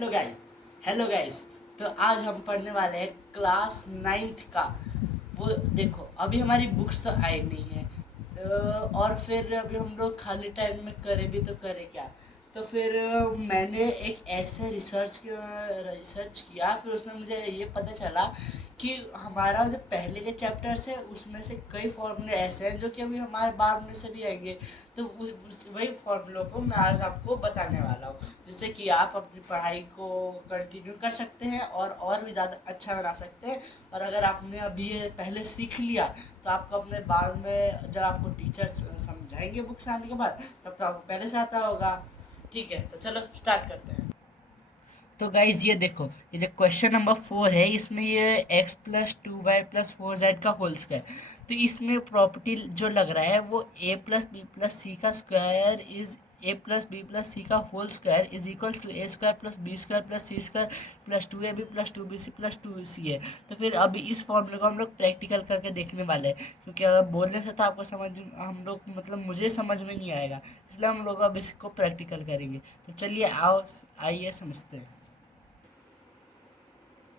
Hello guys. तो आज हम पढ़ने वाले हैं क्लास नाइन्थ का। वो देखो, अभी हमारी बुक्स तो आई नहीं है। और फिर अभी हम लोग खाली टाइम में करें भी तो करें क्या। तो फिर मैंने एक ऐसे रिसर्च किया, फिर उसमें मुझे ये पता चला कि हमारा जो पहले के चैप्टर्स है उसमें से कई फॉर्मूले ऐसे हैं जो कि अभी हमारे बाद में से भी आएंगे। तो वही फॉर्मूलों को मैं आज आपको बताने वाला हूँ, जिससे कि आप अपनी पढ़ाई को कंटिन्यू कर सकते हैं और भी ज़्यादा अच्छा बना सकते हैं। और अगर आपने अभी ये पहले सीख लिया तो आपको अपने बाद में जब आपको टीचर समझाएंगे बुक्स आने के बाद, तब तो आपको पहले से आता होगा। ठीक है, तो चलो स्टार्ट करते हैं। तो गाइज ये देखो, ये जो क्वेश्चन नंबर 4 है, इसमें ये X plus 2 Y plus 4 Z का होल स्क्वायर। तो इसमें प्रॉपर्टी जो लग रहा है वो A plus B plus C का square is A plus B plus C का whole square is equal to A square plus B square plus C square plus 2ab plus 2bc plus 2c है। तो फिर अभी इस फॉर्मूले को हम लोग प्रैक्टिकल करके देखने वाले हैं, क्योंकि अगर बोलने से तो आपको समझ हम लोग मतलब मुझे समझ में नहीं आएगा, इसलिए हम लोग अब इसको प्रैक्टिकल करेंगे। तो चलिए आओ, आइए समझते हैं।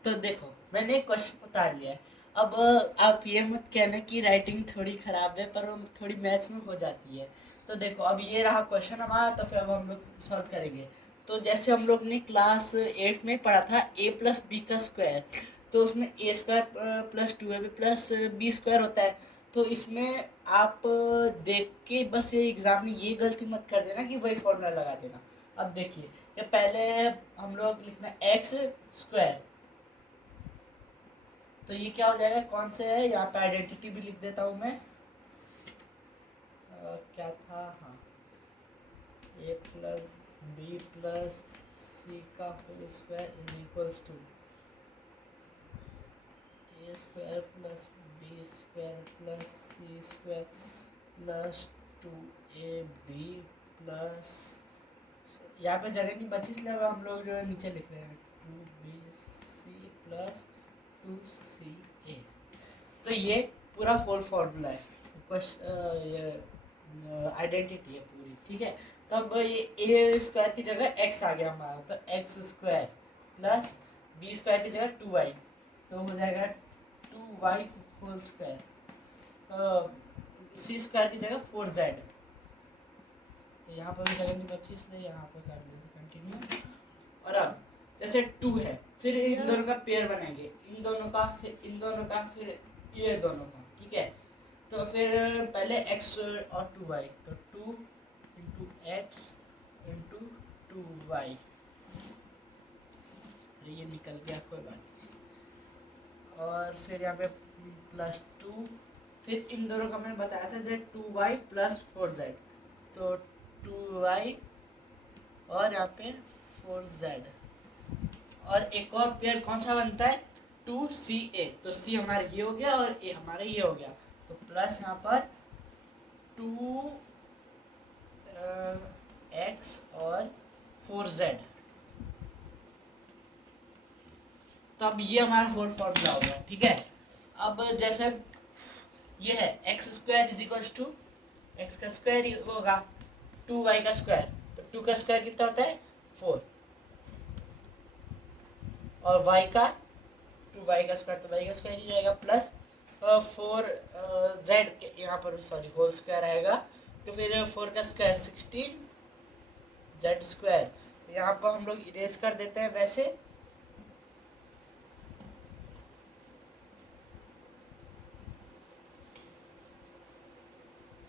तो देखो, मैंने एक क्वेश्चन उतार लिया है। अब आप ये मत कहना कि राइटिंग थोड़ी ख़राब है, पर वो थोड़ी मैथ्स में हो जाती है। तो देखो, अब ये रहा क्वेश्चन हमारा, तो फिर अब हम लोग सॉल्व करेंगे। तो जैसे हम लोग ने क्लास 8 में पढ़ा था ए प्लस बी का स्क्वायर, तो उसमें ए स्क्वायर प्लस 2ab प्लस बी स्क्वायर होता है। तो इसमें आप देख के बस ये एग्ज़ाम में ये गलती मत कर देना कि वही फॉर्मूला लगा देना। अब देखिए, ये पहले हम लोग लिखना एक्स स्क्वायर। तो ये क्या हो जाएगा, कौन से है, यहाँ पे आइडेंटिटी भी लिख देता हूँ मैं। क्या था, हाँ, A plus B plus C का whole square is equals to A square plus B square plus C square plus 2ab plus, यहाँ पे जगह नहीं बची इसलिए अब हम लोग जो है नीचे लिख रहे हैं 2bc प्लस 2ca। तो ये पूरा होल फॉर्मूला है, ये आइडेंटिटी है पूरी। ठीक है, तब ये ए स्क्वायर की जगह एक्स आ गया हमारा, तो X square plus B square की जगह 2y, तो हो जाएगा 2y होल स्क्वायर। सी स्क्वायर की जगह 4z। तो यहाँ पर भी जगह नहीं बची इसलिए यहाँ पर कर देंगे कंटिन्यू। और अब जैसे 2 है, फिर इन दोनों का पेयर बनाएंगे, इन दोनों का, फिर इन दोनों का, फिर ये दोनों का। ठीक है, तो फिर पहले x और 2y, तो 2 इंटू एक्स इंटू 2y। ये निकल गया, कोई बात नहीं। और फिर यहाँ पे प्लस 2, फिर इन दोनों का मैंने बताया था जब 2y प्लस 4z, तो 2y और यहाँ पे 4z। और एक और पेयर कौन सा बनता है, 2ca। तो c हमारा ये हो गया और a हमारा ये हो गया, तो प्लस यहाँ पर 2x और 4z। तो अब ये हमारा होल फॉर्मूला हो गया। ठीक है, अब जैसे ये है X square is equals to, X का स्क्वायर ही होगा 2y का स्क्वायर, तो 2 का स्क्वायर कितना होता है 4, और y का 2y का स्क्वायर, तो y का स्क्वायर ही रहेगा प्लस 4z यहाँ पर भी सॉरी होल स्क्वायर आएगा, तो फिर 4 का स्क्वायर 16 z स्क्वायर। यहाँ पर हम लोग इरेज कर देते हैं वैसे,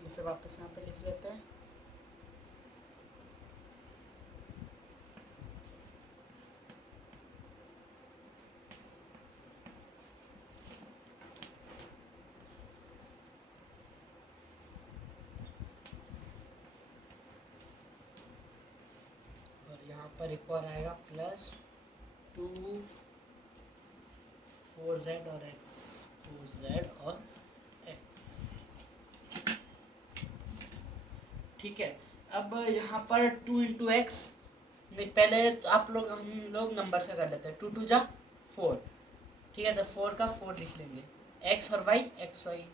इसे वापस यहाँ पे लिख लेते हैं। और यहाँ पर एक और आएगा प्लस 2 4z और x, 4z और x। ठीक है, अब यहाँ पर 2 इंटू एक्स, नहीं पहले तो आप लोग हम लोग नंबर से कर लेते हैं, 2 2 जा 4। ठीक है, तो 4 का 4 लिख लेंगे, x और y, एक्स वाई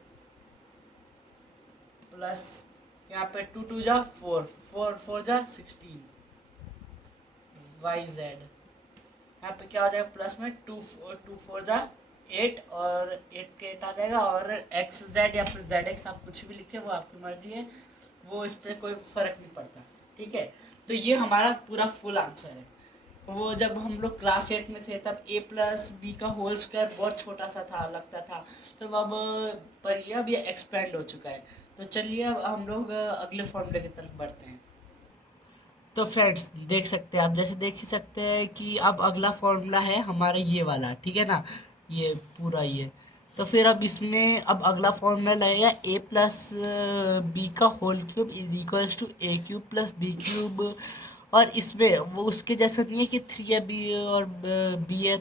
प्लस यहाँ पे 2 2 जा 4, 4 4 जा 16 वाई जेड। यहाँ पे क्या हो जाएगा प्लस में 2 4 8 और 8 के 8 आ जाएगा, और एक्स जेड या फिर जेड एक्स आप कुछ भी लिखे वो आपकी मर्जी है, वो इस पर कोई फर्क नहीं पड़ता। ठीक है, तो ये हमारा पूरा फुल आंसर है। वो जब हम लोग क्लास 8 में थे तब a प्लस बी का होल स्क्वायर बहुत छोटा सा था लगता था, तो अब पर ये अब ये एक्सपेंड हो चुका है। तो चलिए अब हम लोग अगले फॉर्मूले की तरफ बढ़ते हैं। तो फ्रेंड्स देख सकते हैं आप, जैसे देख ही सकते हैं कि अब अगला फॉर्मूला है हमारा ये वाला, ठीक है ना, ये पूरा ये। तो फिर अब इसमें अब अगला फॉर्मूला लगेगा ए प्लस बी का whole cube is equals to A cube plus B cube. और इसमें वो उसके जैसा नहीं है कि थ्री है बी और बी है,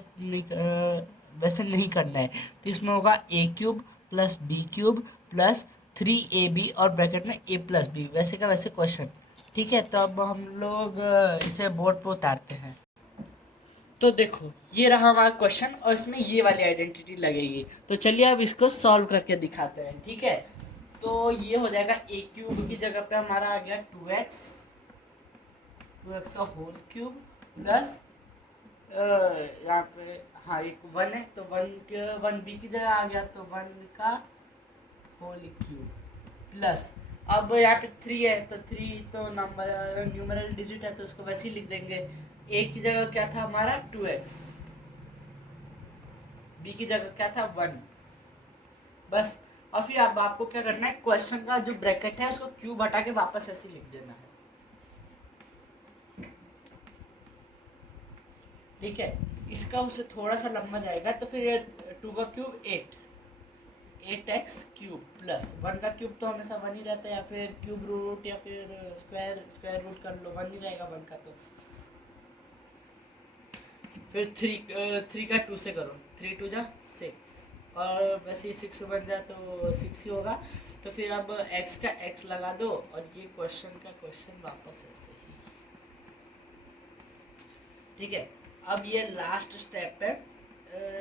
वैसे नहीं करना है। तो इसमें होगा A cube plus B cube plus 3ab और ब्रैकेट में a प्लस बी, वैसे का वैसे क्वेश्चन। ठीक है, तो अब हम लोग इसे बोर्ड पे उतारते हैं। तो देखो ये रहा हमारा क्वेश्चन और इसमें ये वाली आइडेंटिटी लगेगी। तो चलिए अब इसको सॉल्व करके दिखाते हैं। ठीक है, तो ये हो जाएगा ए क्यूब की जगह पे हमारा आ गया 2x का होल क्यूब प्लस यहाँ पे हाँ एक 1 है तो 1b की जगह आ गया तो 1 का होल क्यूब प्लस अब यहाँ पे 3 है तो 3 तो नंबर न्यूमरल डिजिट है तो उसको वैसे ही लिख देंगे। ए की जगह क्या था हमारा 2x, बी की जगह क्या था 1, बस। और फिर अब आपको क्या करना है, क्वेश्चन का जो ब्रैकेट है उसको क्यूब हटा के वापस ऐसे लिख देना है। ठीक है, इसका उसे थोड़ा सा लंबा जाएगा तो फिर 2 का क्यूब 8x क्यूब प्लस 1 का क्यूब तो हमेशा 1 ही रहता है, या फिर क्यूब रूट या फिर स्क्वायर रूट कर लो, 1 ही रहेगा 1 का। तो फिर 3 का 2 से करो, 3 2 जा 6, और वैसे ही 6 बन जाए तो 6 ही होगा। तो फिर अब x का x लगा दो और ये क्वेश्चन का क्वेश्चन वापस ऐसे ही। ठीक है, अब ये लास्ट स्टेप है,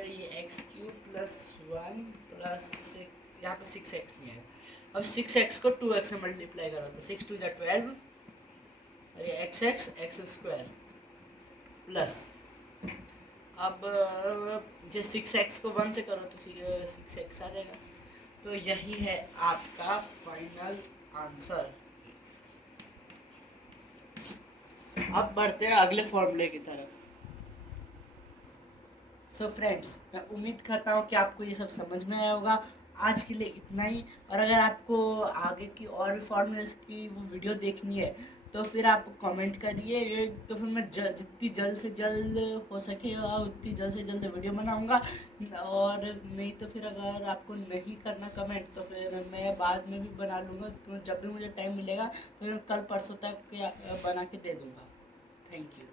ये एक्स क्यूब प्लस 1 प्लस 6, यहाँ पे 6x नहीं है। अब 6x को 2x से मल्टीप्लाई करो तो 6 2 जा 12, और ये एक्स स्क्वायर प्लस अब ये 6x को 1 से करो तो 6x आ जाएगा। तो यही है आपका फाइनल आंसर। अब बढ़ते हैं अगले फॉर्मूले की तरफ। सो फ्रेंड्स, मैं उम्मीद करता हूँ कि आपको ये सब समझ में आया होगा। आज के लिए इतना ही, और अगर आपको आगे की और भी फॉर्मूलेस की वो वीडियो देखनी है तो फिर आप कमेंट करिए, तो फिर मैं जितनी जल्द से जल्द हो सकेगा उतनी जल्द से जल्द वीडियो बनाऊंगा। और नहीं तो फिर अगर आपको नहीं करना कमेंट तो फिर मैं बाद में भी बना लूँगा, जब भी मुझे टाइम मिलेगा तो मैं कल परसों तक बना के दे दूँगा। Thank you.